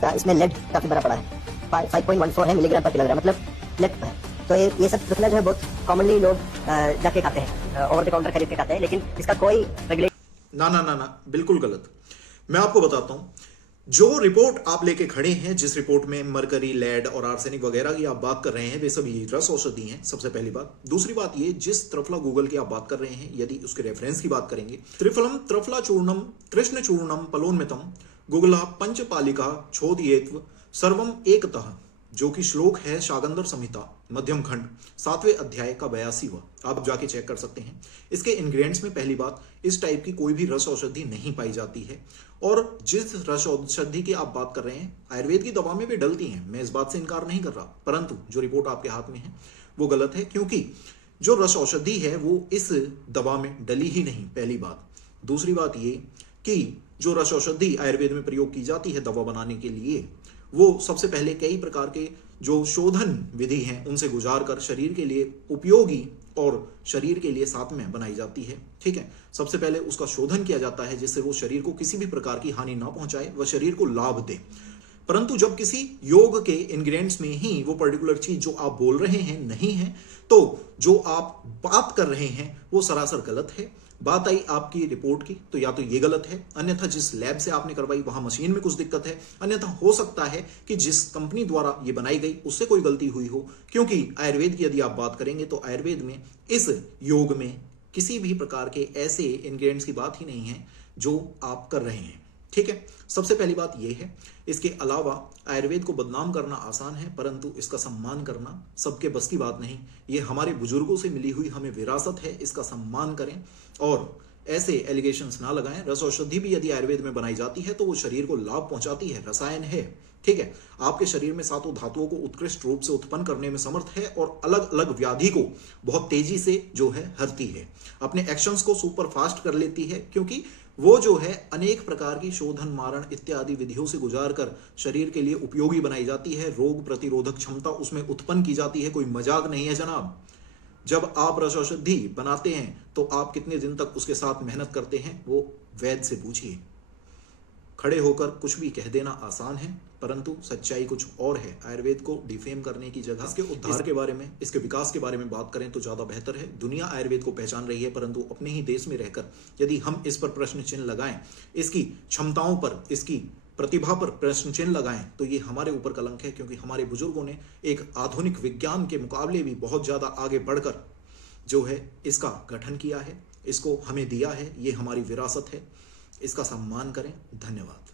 इसका इसमें लेड काफी बड़ा पड़ा है, 5.14 है मिलीग्राम पर किलोग्राम, मतलब लेड है। तो ये सब ट्रुफला जो है बहुत कॉमनली लोग जाके खाते हैं, ओवर द काउंटर खरीद के खाते हैं, लेकिन इसका कोई रेगुलेट ना, बिल्कुल गलत। मैं आपको बताता हूं, जो रिपोर्ट आप लेके खड़े हैं, जिस रिपोर्ट में मरकरी, लेड और आर्सेनिक वगैरह की आप बात कर रहे हैं, वे सभी रस औषधि हैं, सबसे पहली बात। दूसरी बात ये, जिस त्रिफला गूगल की आप बात कर रहे हैं, यदि उसके रेफरेंस की बात करेंगे, त्रिफलम त्रिफला चूर्णम कृष्ण चूर्णम पलोन्मितम गुगला पंचपालिका छोदयेत्व सर्वम एकतः, जो कि श्लोक है शागंधर संहिता मध्यम खंड 7वें अध्याय का 82वां, आप जाके चेक कर सकते हैं। इसके इंग्रेडिएंट्स में पहली बात, इस टाइप की कोई भी रस औषधि नहीं पाई जाती है, और जिस रस औषधि की आप बात कर रहे हैं, आयुर्वेद की दवा में भी डलती हैं, मैं इस बात से इनकार नहीं कर रहा, परंतु जो रिपोर्ट आपके हाथ में है वो गलत है, क्योंकि जो रस औषधि है वो इस दवा में डली ही नहीं, पहली बात। दूसरी बात ये कि जो रस औषधि आयुर्वेद में प्रयोग की जाती है दवा बनाने के लिए, वो सबसे पहले कई प्रकार के जो शोधन विधि हैं उनसे गुजार कर शरीर के लिए उपयोगी और शरीर के लिए साथ में बनाई जाती है। ठीक है, सबसे पहले उसका शोधन किया जाता है जिससे वो शरीर को किसी भी प्रकार की हानि ना पहुंचाए, वह शरीर को लाभ दे। परंतु जब किसी योग के इंग्रेडिएंट्स में ही वो पर्टिकुलर चीज जो आप बोल रहे हैं नहीं है, तो जो आप बात कर रहे हैं वो सरासर गलत है। बात आई आपकी रिपोर्ट की, तो या तो ये गलत है, अन्यथा जिस लैब से आपने करवाई वहां मशीन में कुछ दिक्कत है, अन्यथा हो सकता है कि जिस कंपनी द्वारा ये बनाई गई उससे कोई गलती हुई हो, क्योंकि आयुर्वेद की यदि आप बात करेंगे तो आयुर्वेद में इस योग में किसी भी प्रकार के ऐसे इंग्रेडिएंट्स की बात ही नहीं है जो आप कर रहे हैं। ठीक है, सबसे पहली बात यह है। इसके अलावा आयुर्वेद को बदनाम करना आसान है, परंतु इसका सम्मान करना सबके बस की बात नहीं। ये हमारे बुजुर्गों से मिली हुई हमें विरासत है, इसका सम्मान करें और ऐसे एलिगेशंस ना लगाएं। रस औषधि भी यदि आयुर्वेद में बनाई जाती है तो वो शरीर को लाभ पहुंचाती है, रसायन है। ठीक है, आपके शरीर में सातों धातुओं को उत्कृष्ट रूप से उत्पन्न करने में समर्थ है और अलग अलग व्याधि को बहुत तेजी से जो है हरती है, अपने एक्शंस को सुपर फास्ट कर लेती है, क्योंकि वो जो है अनेक प्रकार की शोधन, मारण इत्यादि विधियों से गुजार कर शरीर के लिए उपयोगी बनाई जाती है। रोग प्रतिरोधक क्षमता उसमें उत्पन्न की जाती है, कोई मजाक नहीं है जनाब। जब आप रस औषधि बनाते हैं तो आप कितने दिन तक उसके साथ मेहनत करते हैं वो वैद्य से पूछिए। खड़े होकर कुछ भी कह देना आसान है, परंतु सच्चाई कुछ और है। आयुर्वेद को डिफेम करने की जगह इसके उद्धार के बारे में, इसके विकास के बारे में बात करें तो ज्यादा बेहतर है। दुनिया आयुर्वेद को पहचान रही है, परंतु अपने ही देश में रहकर यदि हम इस पर प्रश्न चिन्ह लगाएं, इसकी क्षमताओं पर, इसकी प्रतिभा पर प्रश्न चिन्ह लगाएं, तो ये हमारे ऊपर कलंक है, क्योंकि हमारे बुजुर्गों ने एक आधुनिक विज्ञान के मुकाबले भी बहुत ज्यादा आगे बढ़कर जो है इसका गठन किया है, इसको हमें दिया है, ये हमारी विरासत है, इसका सम्मान करें। धन्यवाद।